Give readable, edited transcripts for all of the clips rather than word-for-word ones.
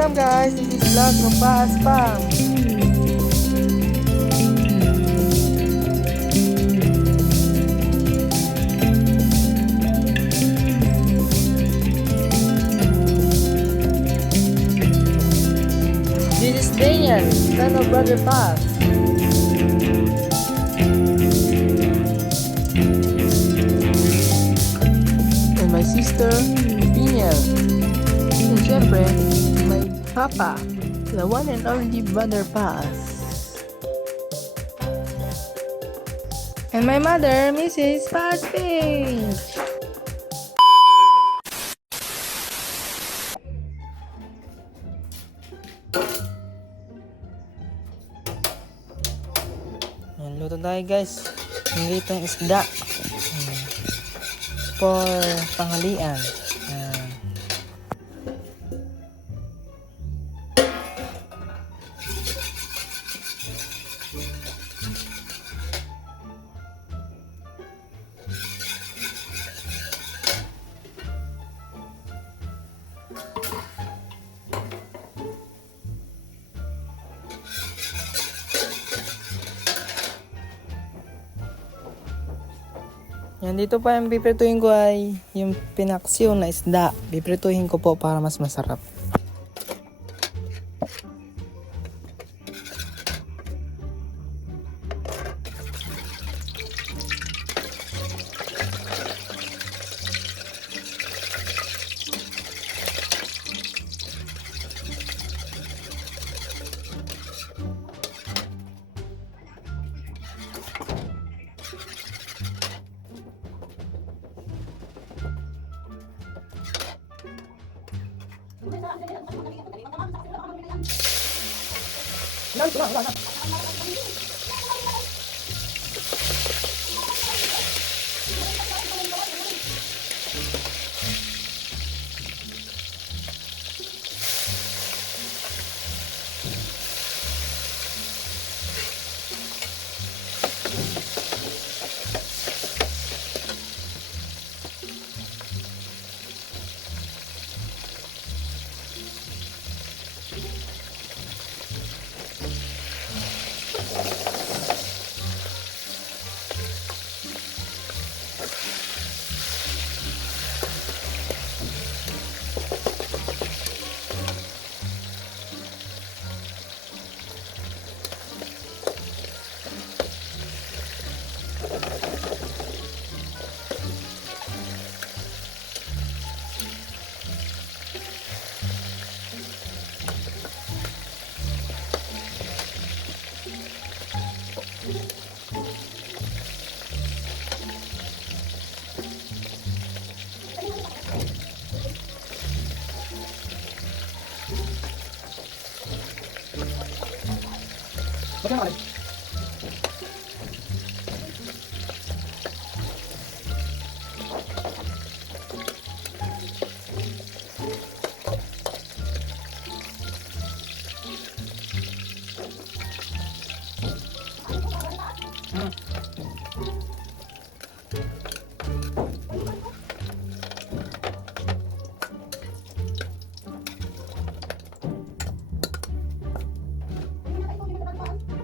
Welcome guys, this is vlog from Baas Pam. This is Daniel, son of Brother Paz. And my sister, Daniel. And syempre, my papa, the one and only Brother Paz. And my mother, Mrs. Paz Page. Yan, luto tayo guys. Nilitong isda. For panghalian. Yan. Yan, dito pa yung piprituhin ko ay yung pinaksiw na isda. Piprituhin ko po para mas masarap.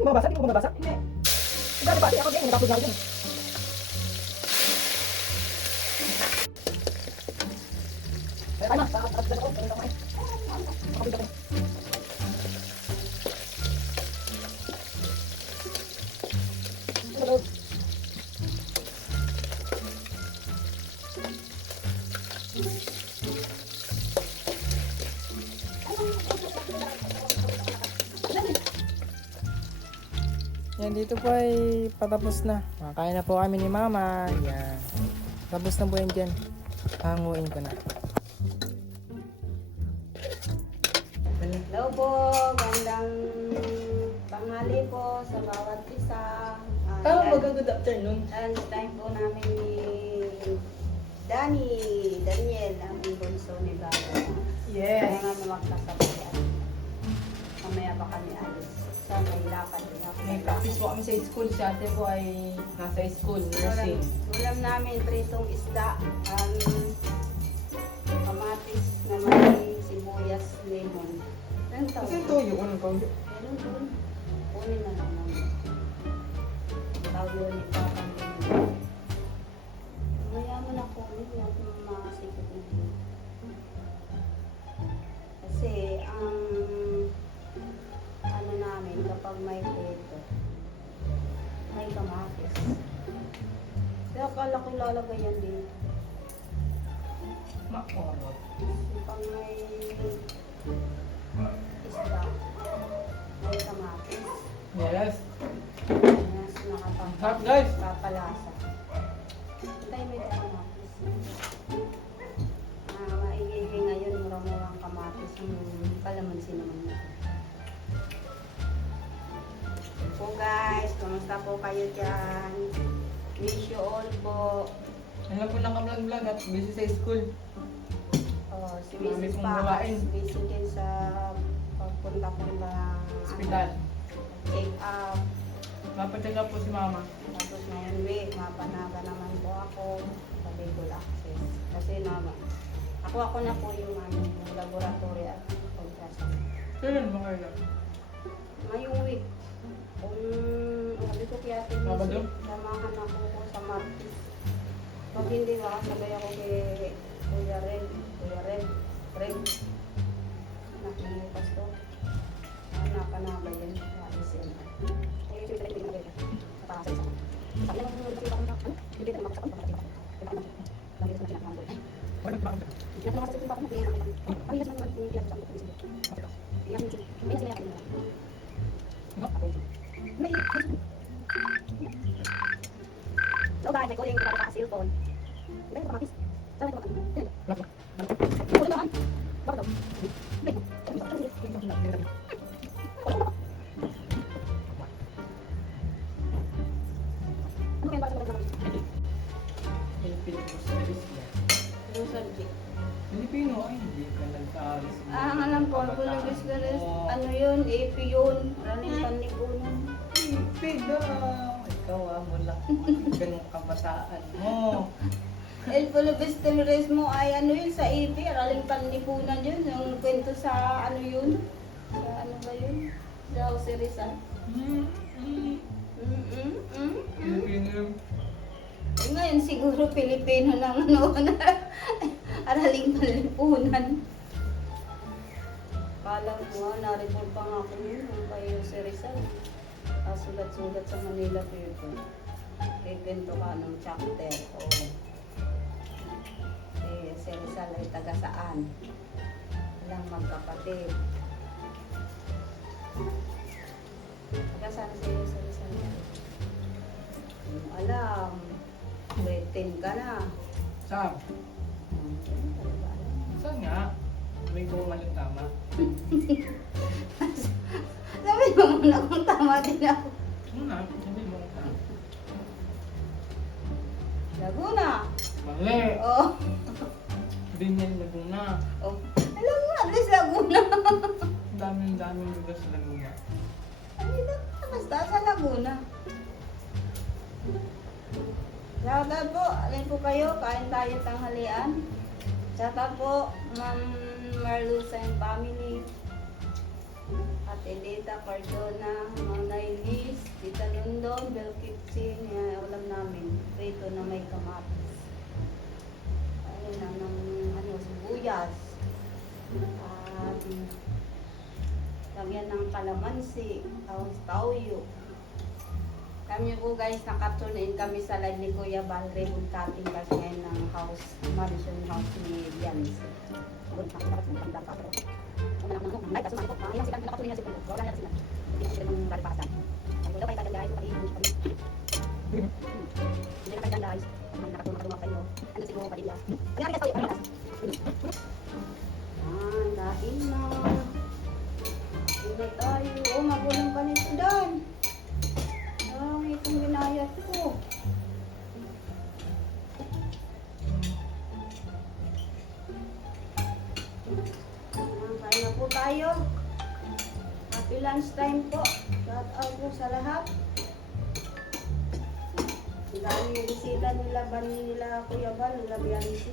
Mabasa? Hindi ko mabasa? Hindi. Dati pa, ako din, nakapag na ako din. Ay, ma, nakapag ako. Nakapag ako. Yan, dito po ay patapos na. Makain na po kami ni Mama. Yan. Tapos na po yan dyan. Hanguin ko na. Hello po, gandang tanghali po sa bawat isa. Good afternoon. And time po namin ni Daniel, ang bunso ni Baba. Yes. Kaya nga magkasabay yan. Mamaya pa kami alis. Sa may lakad. May practice po kami sa school. Si ate po ay nasa school, nursing. Ulam namin, pritong isda. Kamatis na mais. sibuyas, lemon. Ano tawag? Kasi toyo, anong toyo? Meron doon. Kunin na lang namin. Tawyo ni Papa. Maya mo na kunin. Huwag mo makasikip na yun. Kasi, ano namin, kapag may peto, may kamatis. Kaya akala ko lalagay yan din. Makorot. Kasi pag may isda, may kamatis. Yes. Mas Sarap, guys. Papalasa. Tayo may kamatis. Maigigi ngayon, mura-murang kamatis. Kalamansi naman yun. Po guys, kamusta po kayo dyan? Wish you all po. Alam po naka-vlog-vlog at busy sa school. Oh, si Marami Mrs. pong Pacas, gawain. busy din sa pagpunta-punta Hospital. take up. Mapacheck up po si mama. Tapos ngayon, mapanaga naman po ako sa Bicol Access. Kasi naman, ako na po yung laboratory at ultrasound. Kailan ba kayo? Ngayong week, kung sabi ko kaya Sabado? samahan ako ko sa Martis. Pag hindi, makasabay ako kay Kuya Red. Nakinipas to. Napanaga yan sa ISM. So guys, may calling kita sa cellphone. Dahil ko kapis. Saan ko kapis? Ano ba? Bakit daw? Ano kaya ba sa mga Filipino sa Isla. Anong subject? Filipino, ay hindi ka nag-aalis. Ah, ang alam ko, kung nag-discuss, ano yun, AP yun, running panlipunan. Pida! Ikaw wala. Ganong kabataan mo. El Polobesteres mo ay ano yun sa AP, raling panlipunan yun, yung kwento sa ano yun, sa ano ba yun, sa Jose Rizal. Filipino yung Eh, ngayon siguro Pilipino ng ano, araling panlipunan. Kala ko nga, na-report pa nga ako yun, yung kay Jose Rizal. Sulat-sulat sa Manila paper. Kwento ka ng chapter o si Rizal ay taga saan. Walang magkapatid. Taga saan si Rizal? Hindi mo alam. Grade 10 ka na. saan? Saan nga? May maling tama. Sabi mo muna kung tama din ako. Muna, hindi mo tama. Laguna. Mali! Oh. Binyan Laguna. Oh. Alam mo, at least Laguna. Daming lugar sa Laguna. Ay, basta sa Laguna. Shoutout po, alin po kayo, kain tayo tanghalian. Shoutout po, Ma'am Marlusa and family. Ate Dita Cardona, Ma'am Nailis, Tita London, Bel Kitsin, ulam namin. Prito na may kamatis. Ayun na, ng ano, sibuyas. At lagyan ng kalamansi, tauyo. Kami po guys, nakatune in kami sa live ni Kuya Val, ribbon cutting kasi ngayon ng house, mansion house ni Bianis. Kain na. Hindi tayo. Oh, magulang ka nito Dan. Ay, itong binayat ko. Kain na po tayo. Happy lunch time po. Shout out po sa lahat. Ang daming bisita nila, nila Kuya Val, nila Bianchi.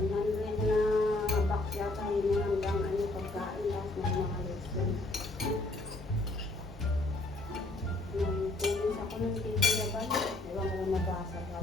100 na box yata yun hanggang ano pagkain lahat ng mga lesson. Pulis ako ng tito na ba? Ewan ko kung nabasa ka.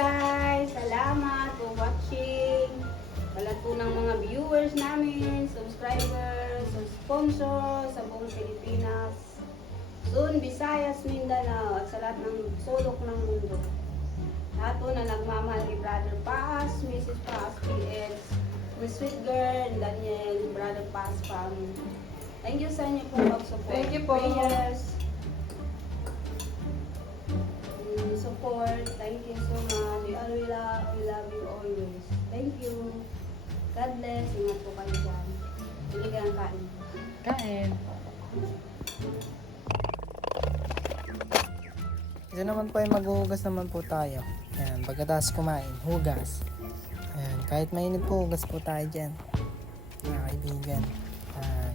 Guys, salamat for watching. Sa po ng mga viewers namin, subscribers, sponsors sa buong Pilipinas, Luzon, Visayas, Mindanao, at sa lahat ng sulok ng mundo. Lahat po na nagmamahal kay Brother Paas, Mrs. Paas PX, Miss Sweet Girl, Daniel, Brother Paas family. Thank you sa inyo po pag-support. Thank you po. Prayers. Support. Thank you so much. We love you always. Thank you. God bless. Ingat po kayo dyan. Biligan ang kain. Kain. Ito naman po ay maghuhugas naman po tayo. Ayan, pagkatapos kumain, hugas. Ayan, kahit mainit po, hugas po tayo dyan. Mga kaibigan. Ayan.